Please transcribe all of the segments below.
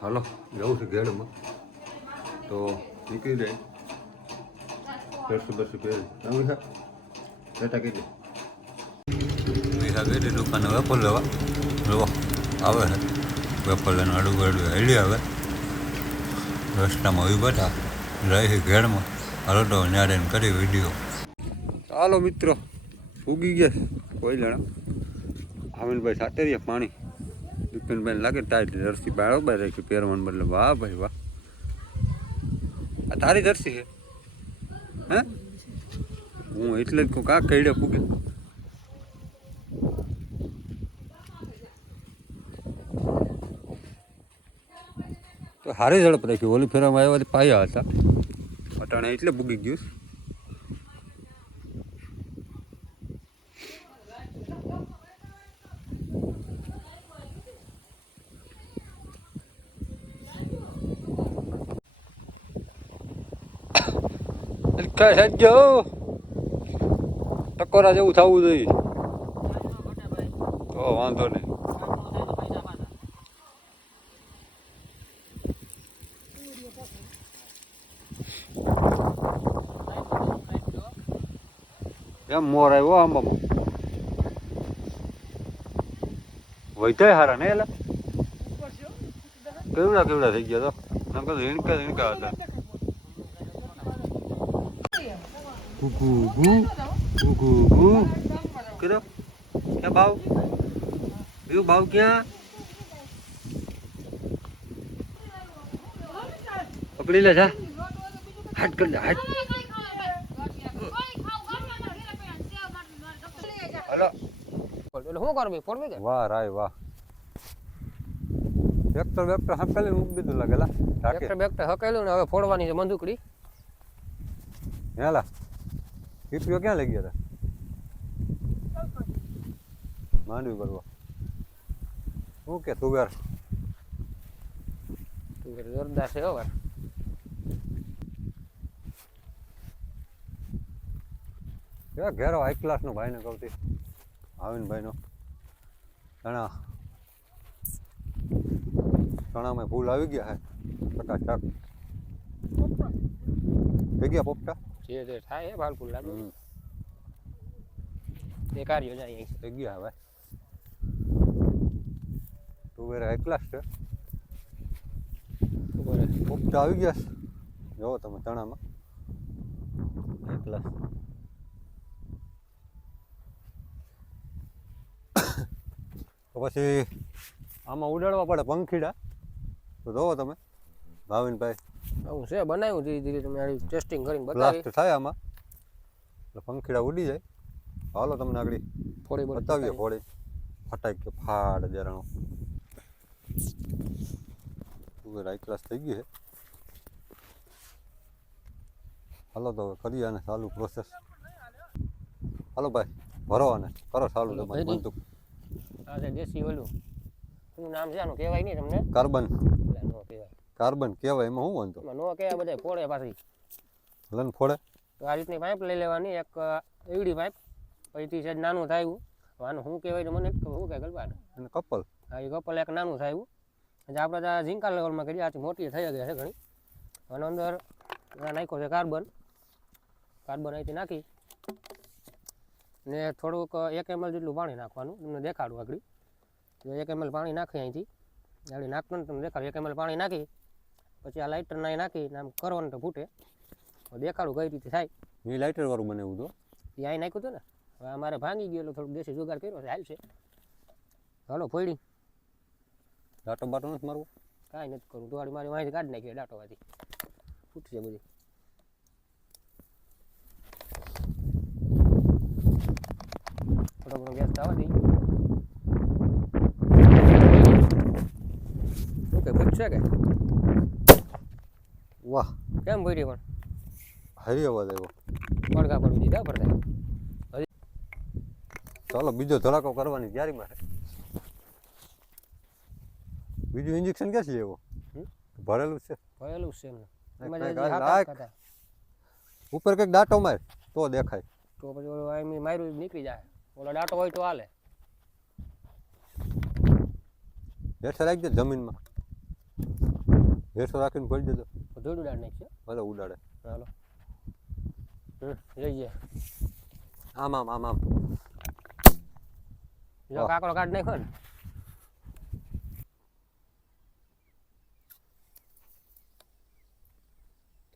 હાલો જવું છે ઘેડમાં તો નીકળી જાય બસ પહેરી નવી છે બેટા કેટલી પૈસા કેટલી દુકાને વેપર લેવા લો આવે છે વેપર લઈને અડું હેડી આવે રસ્તામાં ઉભા હતા રહી છે ઘેડમાં હાલો તો ન્યારેન કરી વિડીયો ચાલો મિત્રો ઉગી ગયા કોઈ જણા આમીનભાઈ સાથે રહ્યા પાણી દુકાનભાઈ લાગે તારી જર્સી બરાબર રાખી પહેરવાનું બદલે વાહ ભાઈ વાહ આ તારી જર્સી છે હે હું એટલે જ કહું કા કઈડે ફૂગે તો સારી ઝડપ રાખી ઓલી ફેરામાં આવ્યા પાયા હતા અટાણે એટલે ભૂગી ગયું જો ટકોરા જેવું થવું જોઈએ તો વાંધો નહીં એમ મોર આવ્યો આંબામાં વૈધાય હારા ને એલા કેવડા થઈ ગયા તો નકર ઝીણકા હતા કીધો ક્યાં ભાવ એવું ભાવ ક્યાં પકડી લે જા હાટ કરી દે હાટ હલો શું કરવી પડવી કે વાહ રાય વાહ વેક્ટર હકેલી મૂકી દીધું લાગેલા ટ્રેક્ટર હકેલું ને હવે ફોડવાની છે બંદૂકડી હેલા પીપીઓ ક્યાં લઈ ગયા હતા માંડવી કરવા શું કે તુવેર જોરદાર છે હવે કેવા ઘેરો હાઈ ક્લાસનો ભાઈને કહું આવીનભાઈનો ચણામાં ફૂલ આવી ગયા હે ચકાચક થઈ ગયા પોપટા જે થાય હે બાલકુલ લાગે એ કાર્ય જાય અહીં થઈ ગયા હવે તુવેર હાઈ ક્લાસ છે પોપટા આવી ગયા જોવો તમે ચણામાં હાઈ ક્લાસ તો પછી આમાં ઉડાડવા પડે પંખીડા તો જોવો તમે ભાવિનભાઈ હું છે બનાવ્યું ધીરે ધીરે તમે ટેસ્ટિંગ કરીને બ્લાસ્ટ બતાવી થાય આમાં એટલે પંખીડા ઉડી જાય હાલો તમને આગળ થોડી બતાવીએ ફોડી ફટાઈ કે ફાડ જરાણો તુવેર હાઈ ક્લાસ થઈ ગઈ છે હાલો તો કરીએ આને ચાલુ પ્રોસેસ હાલો ભાઈ ભરો આને કરો ચાલુ તમારી બંદૂક આ છે દેશી ઓલું શું નામ છે આનું કહેવાય નહીં તમને કાર્બન નો કહેવાય કાર્બન કહેવાય એમાં શું વાંધો નો કહેવાય બધા ફોડે પાછી લન ફોડે તો આ રીતની પાઇપ લઈ લેવાની એક એવડી પાઇપ પછી છે નાનું થાય આનું શું કહેવાય તો મને શું કહે ગલબા અને કપલ હા એ કપલ એક નાનું થાય એટલે આપણે ત્યાં ઝીંકા લેવલમાં કરી આથી મોટી થઈ ગયા છે ઘણી અને અંદર નાખ્યો છે કાર્બન અહીંથી નાખી ને થોડુંક 1 ml જેટલું પાણી નાખવાનું તમને દેખાડું આગળ 1 ml પાણી નાખી અહીંથી આગળ નાખવાનું તમને દેખાડું 1 ml પાણી નાખી પછી આ લાઇટરના અહીં નાખીને આમ કરવાનું તો ફૂટે દેખાડું કઈ રીતે થાય એ લાઇટર વાળું બનાવ્યું તો એ અહીં નાખ્યું હતું ને હવે અમારે ભાંગી ગયેલું થોડુંક દેશી જુગાર કર્યો છે હાલ છે હાલો ફોડી ડાટો બાટો નથી મારવો કાંઈ નથી કરું તો મારી માહિતી કાઢી નાખી ડાટોમાંથી ફૂટશે બધી થોડો ઘણો ગેસ થવા દઈ શું કે પૂછશે કે વાહ કેમ ભરી પણ હરી અવાજ આવ્યો પડઘા પડવી દીધા પડતા હજી ચાલો બીજો ધડાકો કરવાની તૈયારીમાં છે બીજું ઇન્જેક્શન ક્યાં છે એવો ભરેલું છે ભરેલું છે એમને ઉપર કંઈક દાંટો માર તો દેખાય તો પછી ઓલો માર્યું નીકળી જાય ઓલો દાંટો હોય તો હાલે હેઠળ રાખી દે જમીનમાં ભેસો રાખીને ખોલી દેજો. ધૂળ ઉડાડ નાખશે. ભલે ઉડાડે. હાલો લઈ ગયા. આમ જો કાકડો કાઢ નાખ્યો ને.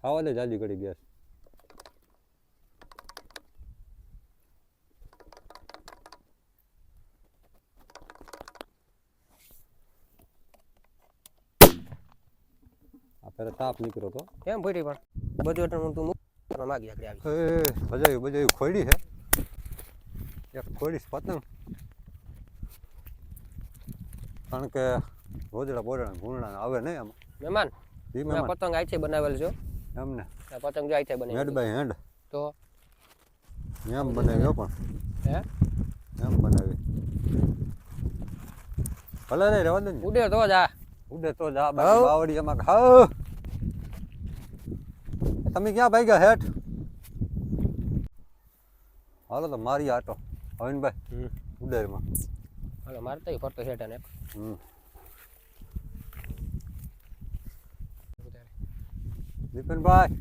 ખાવા દે જાજી કરી ગેસ. આ પેલા તાપ નીકળ્યો તો કેમ ફૂટી પણ બધું એટલે તું મૂક માગી આગળ આવી. બજાયું ખોડી છે એક ખોડીશ પતંગ કારણ કે રોજડા બોરડા ઘૂંરણા આવે નહીં આમાં મહેમાન ઈ મેં પતંગ આઈ છે બનાવેલ છે એમને આ પતંગ જો આઈ છે બનાવેલ હેડ બાય હેડ તો એમ બનાવ્યો પણ હે એમ બનાવી ભલે રે રહેવા દે ને ઉડે તો જા ઉડે તો જા બાવડી એમાં ખાવ તમે ક્યાં ભાગ્યા હેઠ હાલો તો મારી આટો હવીનભાઈ ઉડેરમાં હાલો મારતા ફરતો હેઠ ને દીપનભાઈ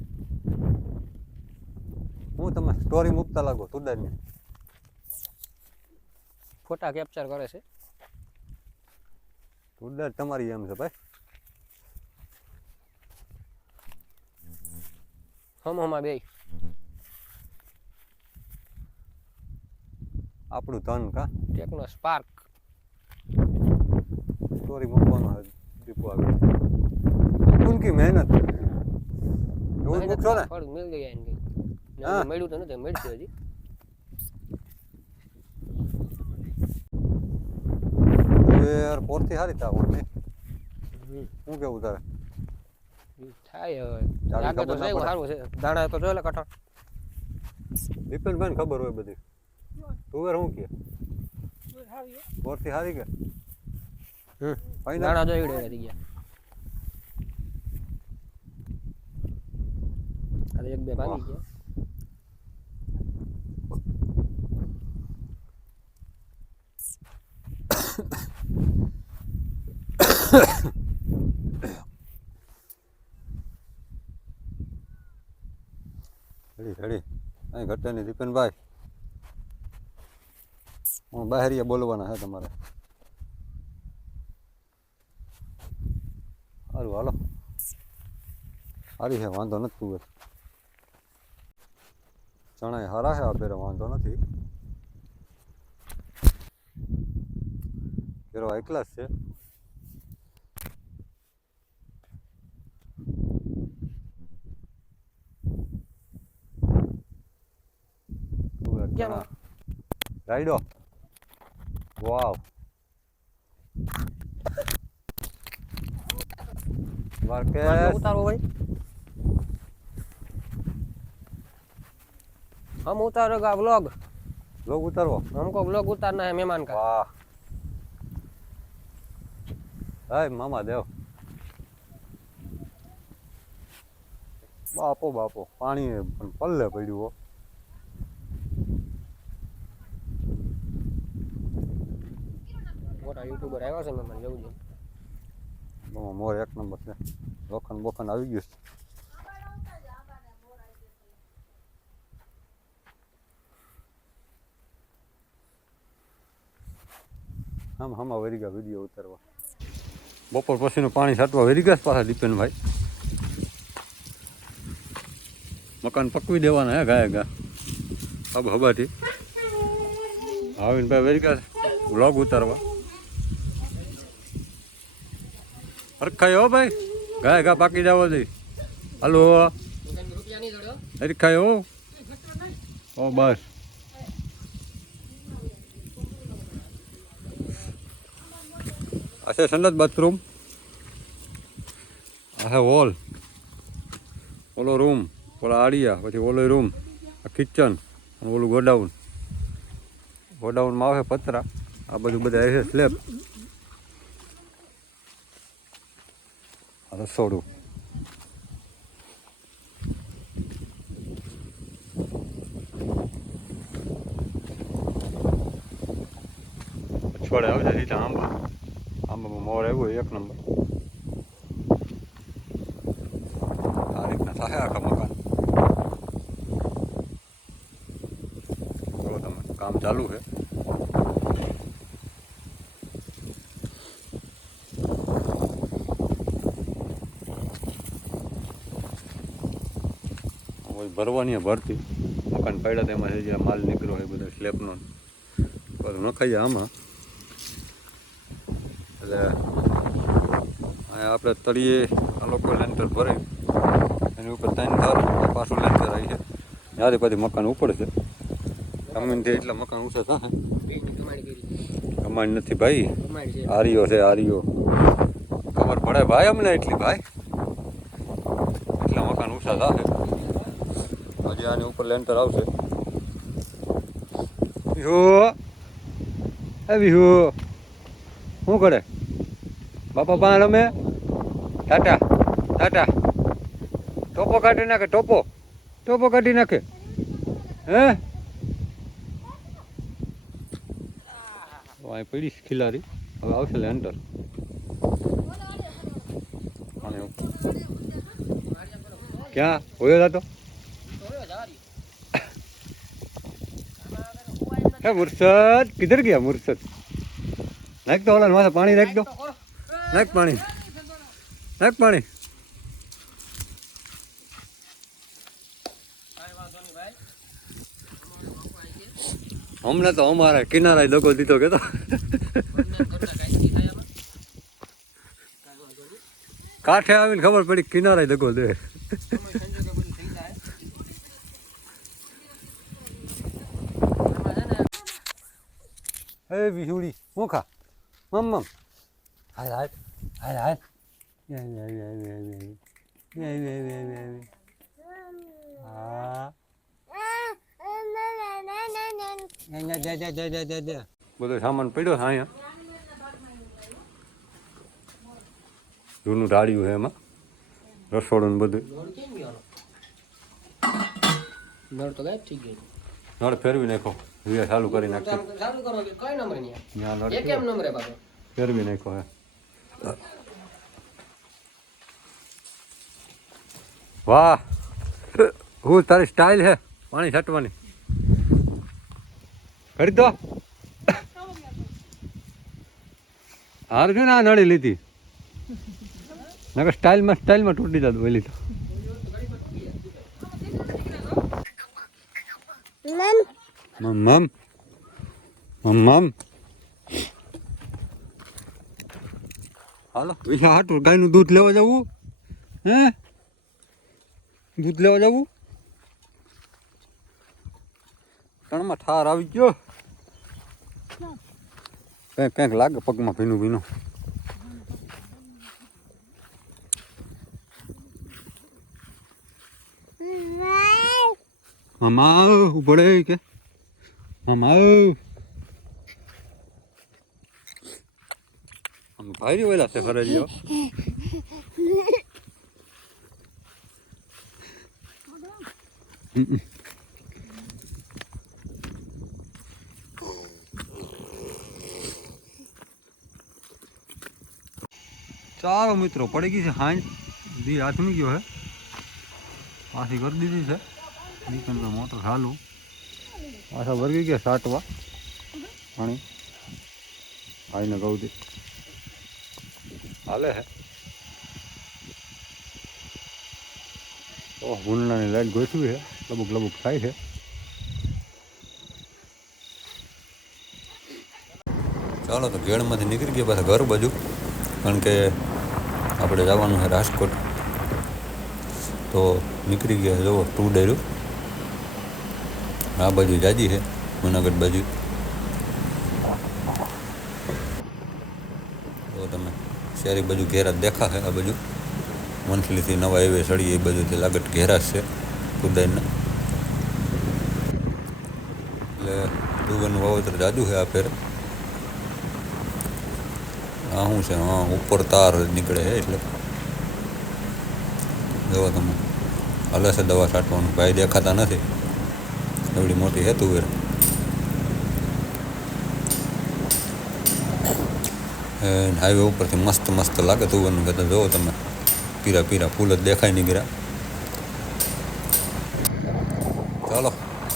હું તમે સ્ટોરી મૂકતા લાગો તુડાની ફોટા કેપ્ચર કરે છે તુડા તમારી એમ છે ભાઈ હમમાં બે આપણું ધન કા ટેકનો સ્પાર્ક સ્ટોરી મૂકવાનો દીપુ આગળ ઉનકી મહેનત એવું મૂકશો ને ફળ મિલ ગયા એની હા. મળ્યું તો નથી મળશે હજી યાર પોરથી હારી તાવણ ને શું કેવું તારે થાય ચાલી હવે ખબર ના આગળ તો પડે. સારું છે દાણા તો જોઈ લે કઠોળ દીપનભાઈ ખબર હોય બધી તુવેર શું કે પોરથી હારી કે ફાઈનલ દાણા જોઈ ઉડે થઈ ગયા આ એક બે ભાંગી ગયા રેડી અહીં ઘટે નહીં દીપનભાઈ હું બહારિયા બોલવાના છે તમારે સારું હાલો સારી છે વાંધો નથી તું ચણા હારા છે આ પેરે વાંધો નથી પેરો એકલા જ છે કેમ? રાઈડો વાવ માર્કેટ उतारो भाई हम उतारेगा व्लॉग લોગ ઉતારવો हमको व्लॉग उतारना है मेहमान का વાહ હાય મામા દેવ બાપો બાપો પાણી પલ્લે પડ્યું હો મોટા યુટ્યુબર આવ્યા છે મહેમાન જવું છે મોર એક નંબર છે લોખંડ બોખંડ આવી ગયું આમ હમા વરી ગયા વિડીયો ઉતારવા બપોર પછીનું પાણી છાંટવા વરી ગયા પાછા દીપેનભાઈ મકાન પકવી દેવાના હે ગાય ગા હબ હબાથી આવીને ભાઈ વરી ગયા વ્લોગ ઉતારવા હરખાય હો ભાઈ ગાય ગા પાકી જાવ દે હાલો હરખાય હો ઓ બસ આ છે સંડાસ બાથરૂમ આ છે હોલ ઓલો રૂમ ઓલા આડિયા પછી ઓલો રૂમ આ કિચન અને ઓલું ગોડાઉન ગોડાઉનમાં આવે પતરા આ બધું બધા છે સ્લેબ રસોડું છોડે આવે છે સીધા આંબામાં મોર આવ્યો એક નંબર હે આખા મકાન. જો તમે કામ ચાલુ છે. ભરવાની ભરતી મકાન પડ્યા તેમાં જે માલ નીકળ્યો હોય બધા સ્લેબનો બધું નખાઈ જાય આમાં. એટલે અહીંયા આપણે તળિયે આ લોકો લેન્ટર ભરે એની ઉપર 3 થર પાછું લેન્ટર આવી છે. ત્યાંથી પછી મકાન ઉપર છે. જમીનથી એટલા મકાન ઊંચા થાય. કમાણી નથી ભાઈ, આર્યો છે આર્યો. ખબર પડે ભાઈ અમને એટલી ભાઈ, એટલા મકાન ઊંચા થાય. હજી આની ઉપર લેન્ટર આવશે. વિહુ શું કરે બાપા? પા રમે ટાટા ટાટા. ટોપો કાઢી નાખે, ટોપો ટોપો કાઢી નાખે. હે અહીં પડી ખિલારી. હવે આવશે લેન્ટર. ક્યાં હોયો હતો? હે મુરસદ કિધર ગયા? મુરસદ નાખ તો ઓલા માથે પાણી નાખ દો. નાખ પાણી, નાખ પાણી. હમણાં તો અમારે કિનારા દગો દીધો કે તો કાંઠે આવીને ખબર પડી કિનારા દગો દે. હે વિહુડી હું ખા મમ હાલ હાલ હાલ હાલ. બધો સામાન પડ્યો છે અહીંયા. જૂનું ઢાળ્યું છે એમાં, રસોડું બધું. નળ ફેરવી નાખો, વિયા ચાલુ કરી નાખશે. ફેરવી નાખો હે. વાહ, હું તારી સ્ટાઇલ હે પાણી છાંટવાની. કરી દો. હાર છે ને આ નળી લીધી, નકર સ્ટાઇલમાં તૂટી જતું ઓલી તો. મમ મમ હાલો વિશા હાટું ગાયનું દૂધ લેવા જવું. હે દૂધ લેવા જવું. કણમાં ઠાર આવી ગયો. કંઈક લાગે પગમાં ભીનું ભીનું. મામા ઉભડે કે મામા ભાઈ વેલા છે ખરે જો. ચાલો મિત્રો પડી ગઈ છે હાંજ. દી હાથમી ગયો હે, પાછી કરી દીધી છે. નીકળ મોટર ચાલુ, પાછા વર્ગી ગયા સાટવા પાણી. ભાઈને કહું દે હાલે હે. ઓહ ભૂંડલાની લાઈટ ગોઠવી છે, લબુક લબુક થાય છે. ચાલો તો ઘેડમાંથી નીકળી ગયા પાછા ઘર બાજુ, કારણ કે આપણે જવાનું છે રાજકોટ. તો નીકળી ગયા જુઓ ટુ ડેરું. આ બાજુ જાજી છે જુનાગઢ બાજુ. તો તમે શહેરી બાજુ ઘેરા દેખા છે. આ બાજુ મંથલીથી નવા હાઈવે સળી એ બાજુથી લાગત ઘેરા છે કુદાઈના. એટલે ડુંગરનું વાવેતર જાજુ છે આ ફેરે. આ શું છે? હા ઉપર તાર નીકળે છે એટલે જુઓ તમે. હાલે છે દવા છાંટવાનું. ભાઈ દેખાતા નથી, એવડી મોટી છે તુવેર. હાઈવે ઉપરથી મસ્ત મસ્ત લાગે તુવેરનું કહેતા. જુઓ તમે, પીરા પીરા ફૂલ જ દેખાય નીકળ્યા.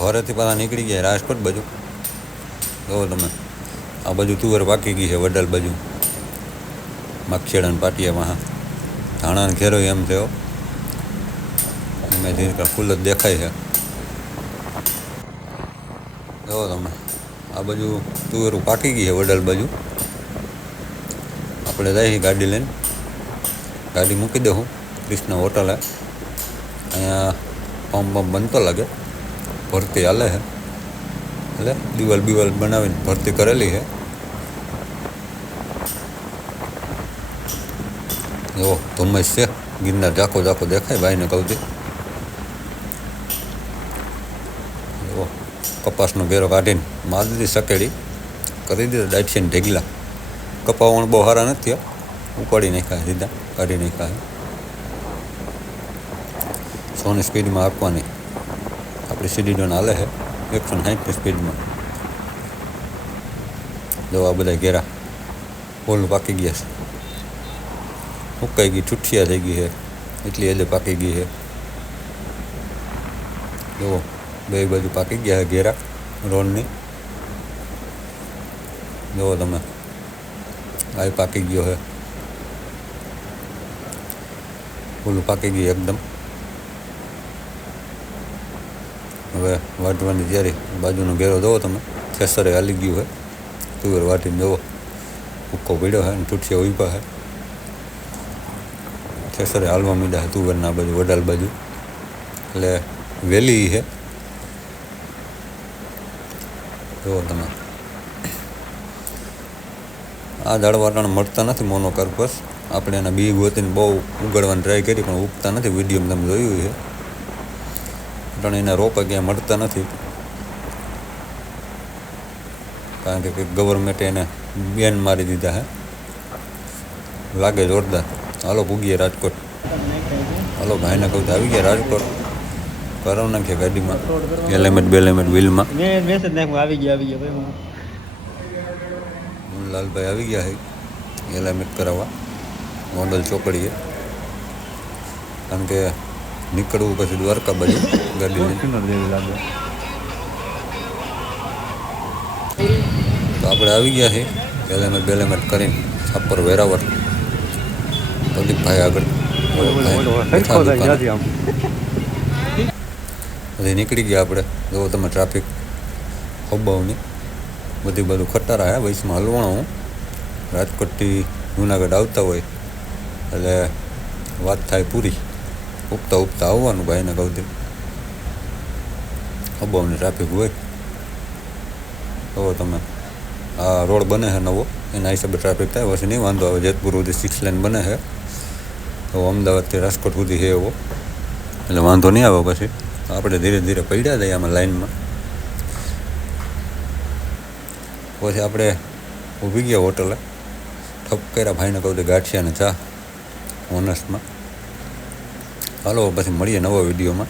ઘરેથી પાછા નીકળી ગયા રાજકોટ બાજુ. જો તમે આ બાજુ તુવેર પાકી ગઈ છે વડાલ બાજુ, માખીડાના પાટિયામાં. ધાણાને ઘેરો એમ થયો, એમાં ધીરે ફૂલ જ દેખાય છે. જો તમે આ બાજુ તુવેરું પાકી ગઈ છે વડાલ બાજુ. આપણે જઈએ ગાડી લઈને, ગાડી મૂકી દઉં કૃષ્ણ હોટલે. અહીંયા પંપ બનતો લાગે, ભરતી હાલે છે, એટલે દિવાલ બનાવીને ભરતી કરેલી છે. જો ધુમ્મસ છે, ગિરનાર ઝાખો દેખાય ભાઈને કહું. જો કપાસનો ઘેરો કાઢીને મારી દીધી સકેડી, કરી દીધા ડાયટસીને ઢેગલા. કપાવણ બહુ સારા નથી થયા, ઉપાડી નાખ્યા સીધા, કાઢી નાખ્યા. સોની સ્પીડમાં આપવાની, આપણી સીડી ડોન હાલે છે 160ની સ્પીડમાં. જો આ બધા ઘેરા ઓલું પાકી ગયા છે, ઉકાઈ ગઈ, ઠુઠિયા થઈ ગઈ છે, એટલી હદે પાકી ગઈ છે. જુઓ બે બાજુ પાકી ગયા છે ઘેરા રોડની. જુઓ તમે આ પાકી ગયો છે, ઓલું પાકી ગયું એકદમ. હવે વાટવાની તૈયારી. બાજુનો ઘેરો જોવો તમે, થેસરે હાલી ગયું છે. તુવેર વાટીને જોવો ભૂક્કો પડ્યો છે અને ઠૂઠિયા ઉભા છે. થેસરે હાલવા માંડ્યા છે તુવેરના બાજુ વડાલ બાજુ, એટલે વહેલી છે. જુઓ તમે આ ઝાડ વાટાણ મળતા નથી મોનોકાર્પસ. આપણે એના બી ગોતીને બહુ ઉગાડવાની ટ્રાય કરી પણ ઉગતા નથી. વિડીયોમાં તમે જોયું છે, પણ એના રોપા ક્યાંય મળતા નથી, કારણ કે ગવર્મેન્ટે એને બેન મારી દીધા છે. લાગે જોરદાર. હાલો પૂગીએ રાજકોટ. હાલો ભાઈને કહું આવી ગયા રાજકોટ, કરાવ નાખીએ ગાડીમાં એલેમેન્ટ વ્હીલમાં. આવી ગયા લાલભાઈ આવી ગયા છે એલાઇમેન્ટ કરાવવા મોડલ ચોકડીએ, કારણ કે નીકળવું પછી દ્વારકા બાજુ ગાડી લઈને. તો આપણે આવી ગયા છીએ એલાઇમેન્ટ કરીને છાપર વેરાવળ. પ્રદીપભાઈ આગળ બધી નીકળી ગયા આપણે. જો તમે ટ્રાફિક ખોબાવની બધી બધું ખટારા હે. વયસમાં હલવાણું રાજકોટથી જુનાગઢ આવતા હોય એટલે વાત થાય પૂરી. ઉપતા આવવાનું ભાઈને કહું. ખોબાવની ટ્રાફિક હોય. તો તમે આ રોડ બને છે નવો, એના હિસાબે ટ્રાફિક થાય, પછી નહીં વાંધો આવે. જેતપુર સુધી 6 લેન બને છે, તો અમદાવાદથી રાજકોટ સુધી છે એવો, એટલે વાંધો નહીં આવે. પછી આપણે ધીરે પડ્યા જઈએ આમાં લાઈનમાં. પછી આપણે ઊભી ગયા હોટલે, ઠપ કર્યા ભાઈને કહું ગાંઠિયા ને ચા ઓનર્સમાં. હાલો પછી મળીએ નવા વિડીયોમાં.